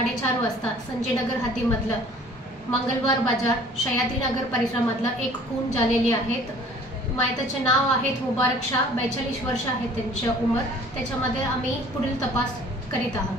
4:30 वाजता संजयनगर हद्दीमधलं मंगलवार बाजार सह्याद्रीनगर परिसरामधलं एक खून झालेली आहेत। मयताचे नाव आहेत मुबारक शाह, 42 वर्ष आहे त्यांची उमर। त्याच्यामध्ये आम्ही पुढील तपास करीत आहोत।